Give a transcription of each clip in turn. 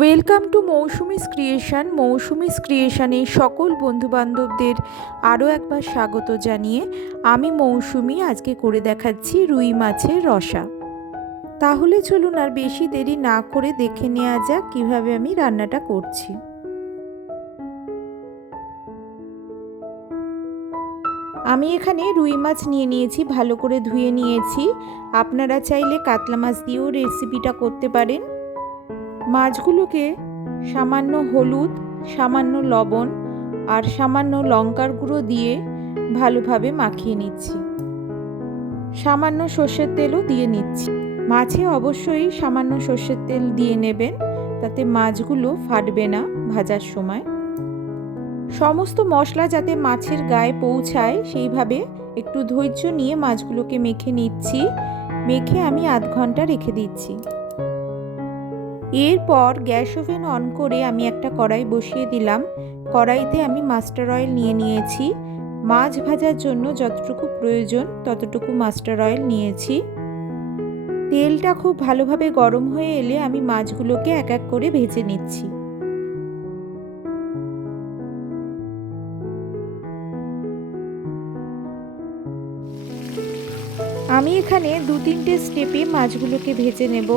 Welcome to Mousumi's creation. Mousumi's ক্রিয়েশনে সকল বন্ধুবান্ধবদের আরও একবার স্বাগত জানিয়ে আমি মৌসুমি আজকে করে দেখাচ্ছি রুই মাছের রসা। তাহলে চলুন আর বেশি দেরি না করে দেখে নেওয়া যাক কীভাবে আমি রান্নাটা করছি। আমি এখানে রুই মাছ নিয়ে নিয়েছি, ভালো করে ধুয়ে নিয়েছি। আপনারা চাইলে কাতলা মাছ দিয়েও রেসিপিটা করতে পারেন। মাছগুলোকে সামান্য হলুদ, সামান্য লবণ আর সামান্য লঙ্কার গুঁড়ো দিয়ে ভালোভাবে মাখিয়ে নিচ্ছি। সামান্য সর্ষের তেলও দিয়ে নিচ্ছি। মাছে অবশ্যই সামান্য সর্ষের তেল দিয়ে নেবেন, তাতে মাছগুলো ফাটবে না ভাজার সময়। সমস্ত মশলা যাতে মাছের গায়ে পৌঁছায় সেইভাবে একটু ধৈর্য নিয়ে মাছগুলোকে মেখে নিচ্ছি। মেখে আমি আধ ঘন্টা রেখে দিচ্ছি। এরপর গ্যাস ওভেন অন করে আমি একটা কড়াই বসিয়ে দিলাম। কড়াইতে আমি মাস্টার অয়েল নিয়ে নিয়েছি। মাছ ভাজার জন্য যতটুকু প্রয়োজন ততটুকু মাস্টার অয়েল নিয়েছি। তেলটা খুব ভালোভাবে গরম হয়ে এলে আমি মাছগুলোকে এক এক করে ভেজে নিচ্ছি। আমি এখানে 2-3টে স্টেপে মাছগুলোকে ভেজে নেব।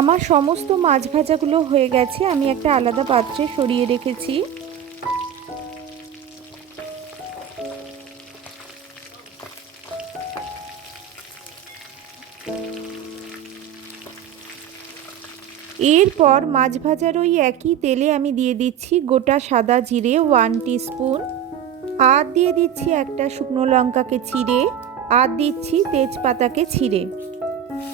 আমার সমস্ত মাছ ভাজাগুলো হয়ে গেছে, আমি একটা আলাদা পাত্রে সরিয়ে রেখেছি। এরপর মাছ ভাজার ওই একই তেলে আমি দিয়ে দিচ্ছি গোটা সাদা জিরে 1 টিস্পুন, আর দিয়ে দিচ্ছি একটা শুকনো লঙ্কাকে চিড়ে, আর দিচ্ছি তেজপাতাকে ছিঁড়ে।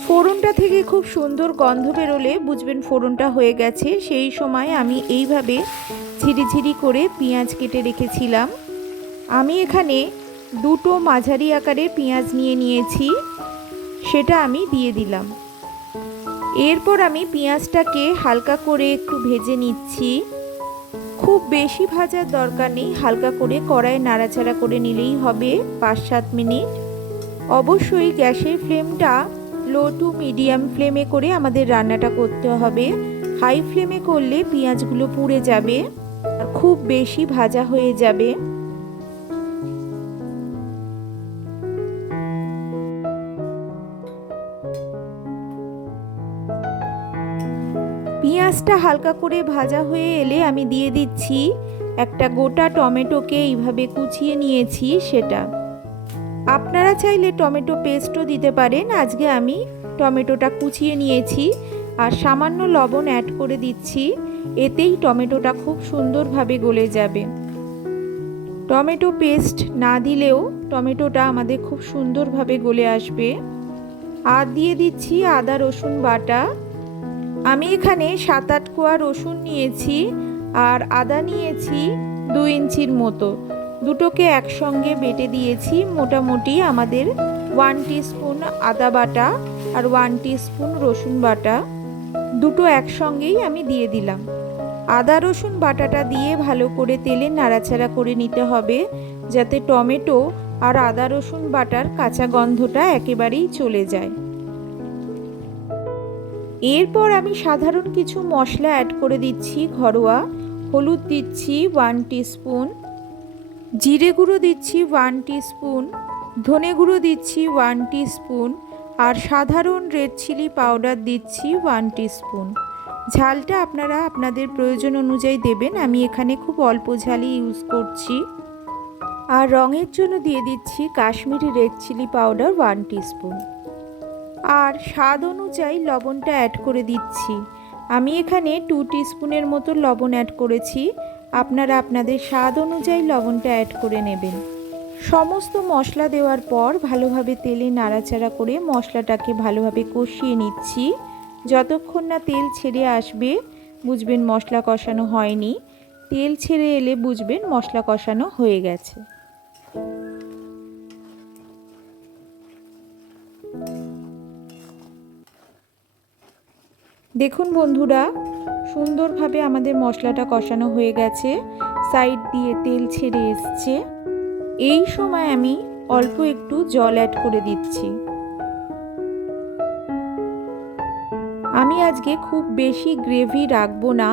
ফোড়নটা থেকে খুব সুন্দর গন্ধ বেরোলে বুঝবেন ফোড়নটা হয়ে গেছে। সেই সময় আমি এইভাবে ঝিরিঝিরি করে পেঁয়াজ কেটে রেখেছিলাম। আমি এখানে 2টো মাঝারি আকারের পেঁয়াজ নিয়ে নিয়েছি, সেটা আমি দিয়ে দিলাম। এরপর আমি পেঁয়াজটাকে হালকা করে একটু ভেজে নিচ্ছি। খুব বেশি ভাজার দরকার নেই, হালকা করে কড়াইয়ে নাড়াচাড়া করে নিলেই হবে 5-7 মিনিট। অবশ্যই গ্যাসের ফ্লেমটা লো টু মিডিয়াম ফ্লেমে করে আমাদের রান্নাটা করতে হবে। হাই ফ্লেমে করলে পেঁয়াজগুলো পুড়ে যাবে আর খুব বেশি ভাজা হয়ে যাবে। পেঁয়াজটা হালকা করে ভাজা হয়ে এলে আমি দিয়ে দিচ্ছি একটা গোটা টমেটোকে এইভাবে কুচিয়ে নিয়েছি সেটা। আপনারা চাইলে টমেটো পেস্টও দিতে পারেন। আজকে আমি টমেটোটা কুচিয়ে নিয়েছি আর সামান্য লবণ অ্যাড করে দিচ্ছি, এতেই টমেটোটা খুব সুন্দরভাবে গলে যাবে। টমেটো পেস্ট না দিলেও টমেটোটা আমাদের খুব সুন্দরভাবে গলে আসবে। আর দিয়ে দিচ্ছি আদা রসুন বাটা। আমি এখানে 7-8 কোয়া রসুন নিয়েছি আর আদা নিয়েছি 2 ইঞ্চির মতো। দুটোকে একসঙ্গে বেটে দিয়েছি। মোটামুটি আমাদের 1 টিস্পুন আদা বাটা আর 1 টিস্পুন রসুন বাটা, দুটো একসঙ্গেই আমি দিয়ে দিলাম। আদা রসুন বাটাটা দিয়ে ভালো করে তেলে নাড়াচাড়া করে নিতে হবে, যাতে টমেটো আর আদা রসুন বাটার কাঁচা গন্ধটা একেবারেই চলে যায়। এরপর আমি সাধারণ কিছু মশলা অ্যাড করে দিচ্ছি ঘরোয়া। হলুদ দিচ্ছি 1 টিস্পুন, জিরে গুঁড়ো দিচ্ছি 1 টিস্পুন, ধনে গুঁড়ো দিচ্ছি 1 টিস্পুন, আর সাধারণ রেড চিলি পাউডার দিচ্ছি 1 টিস্পুন। ঝালটা আপনারা আপনাদের প্রয়োজন অনুযায়ী দেবেন, আমি এখানে খুব অল্প ঝালই ইউজ করছি। আর রঙের জন্য দিয়ে দিচ্ছি Kashmiri red chilli powder 1 teaspoon. আর স্বাদ অনুযায়ী লবণটা অ্যাড করে দিচ্ছি। আমি এখানে 2 টিস্পুনের মতো লবণ অ্যাড করেছি, আপনারা আপনাদের স্বাদ অনুযায়ী লবণটা অ্যাড করে নেবেন। সমস্ত মশলা দেওয়ার পর ভালোভাবে তেলে নাড়াচাড়া করে মশলাটাকে ভালোভাবে কষিয়ে নিচ্ছি। যতক্ষণ না তেল ছেড়ে আসবে বুঝবেন মশলা কষানো হয়নি, তেল ছেড়ে এলে বুঝবেন মশলা কষানো হয়ে গেছে। দেখুন বন্ধুরা, সুন্দরভাবে আমাদের মশলাটা কষানো হয়ে গেছে, সাইড দিয়ে তেল ছেড়ে এসছে। এই সময় আমি অল্প একটু জল অ্যাড করে দিচ্ছি। আমি আজকে খুব বেশি গ্রেভি রাখবো না,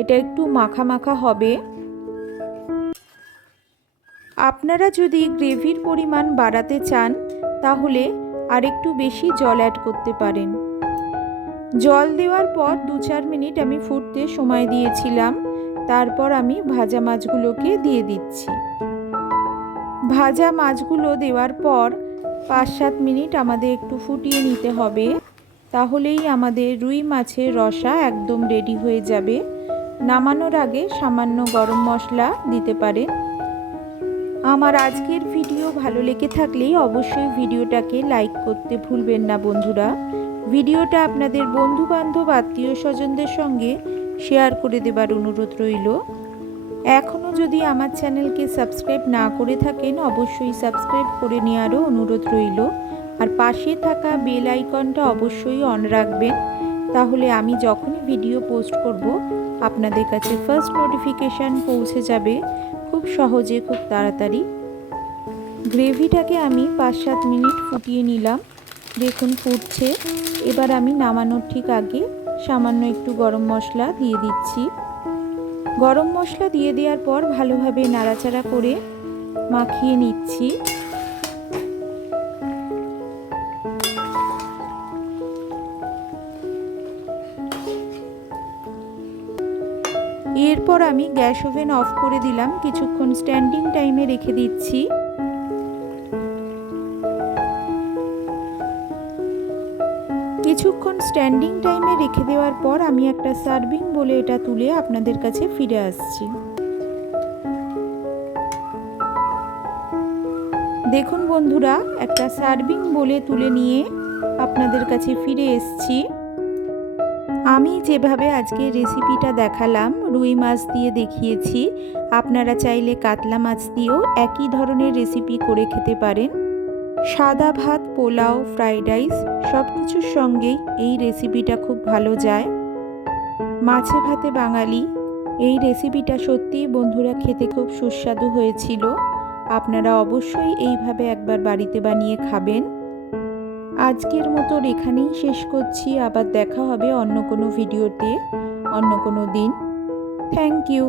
এটা একটু মাখা মাখা হবে। আপনারা যদি গ্রেভির পরিমাণ বাড়াতে চান তাহলে আরেকটু বেশি জল অ্যাড করতে পারেন। জল দেওয়ার পর 2-4 মিনিট আমি ফুটতে সময় দিয়েছিলাম, তারপর আমি ভাজা মাছগুলোকে দিয়ে দিচ্ছি। ভাজা মাছগুলো দেওয়ার পর 5-7 মিনিট আমাদের একটু ফুটিয়ে নিতে হবে, তাহলেই আমাদের রুই মাছের রসা একদম রেডি হয়ে যাবে। নামানোর আগে সামান্য গরম মশলা দিতে পারেন। আমার আজকের ভিডিও ভালো লেগে থাকলে অবশ্যই ভিডিওটাকে লাইক করতে ভুলবেন না বন্ধুরা। ভিডিওটা আপনাদের বন্ধুবান্ধব আত্মীয় স্বজনদের সঙ্গে শেয়ার করে দেবার অনুরোধ রইল। এখনও যদি আমার চ্যানেলকে সাবস্ক্রাইব না করে থাকেন অবশ্যই সাবস্ক্রাইব করে নেওয়ারও অনুরোধ রইল। আর পাশে থাকা বেল আইকনটা অবশ্যই অন রাখবেন, তাহলে আমি যখনই ভিডিও পোস্ট করব আপনাদের কাছে ফার্স্ট নোটিফিকেশান পৌঁছে যাবে খুব সহজে, খুব তাড়াতাড়ি। গ্রেভিটাকে আমি 5-7 মিনিট ফুটিয়ে নিলাম, দেখুন ফুটছে। এবার আমি নামানোর ঠিক আগে সামান্য একটু গরম মশলা দিয়ে দিচ্ছি। গরম মশলা দিয়ে দেওয়ার পর ভালোভাবে নাড়াচাড়া করে মাখিয়ে নিচ্ছি। এরপর আমি গ্যাস ওভেন অফ করে দিলাম, কিছুক্ষণ স্ট্যান্ডিং টাইমে রেখে দিচ্ছি। কিছুক্ষণ স্ট্যান্ডিং টাইমে রেখে দেওয়ার পর আমি একটা সার্ভিং বলে এটা তুলে আপনাদের কাছে ফিরে আসছি। দেখুন বন্ধুরা, একটা সার্ভিং বলে তুলে নিয়ে আপনাদের কাছে ফিরে এসেছি। আমি যেভাবে আজকে রেসিপিটা দেখালাম রুই মাছ দিয়ে দেখিয়েছি, আপনারা চাইলে কাতলা মাছ দিয়েও একই ধরনের রেসিপি করে খেতে পারেন। সাদা ভাত, পোলাও, ফ্রাইড রাইস সব কিছুর সঙ্গেই এই রেসিপিটা খুব ভালো যায়। মাছে ভাতে বাঙালি, এই রেসিপিটা সত্যিই বন্ধুরা খেতে খুব সুস্বাদু হয়েছিল। আপনারা অবশ্যই এইভাবে একবার বাড়িতে বানিয়ে খাবেন। আজকের মতো এখানেই শেষ করছি, আবার দেখা হবে অন্য কোনো ভিডিওতে অন্য কোনো দিন। Thank you.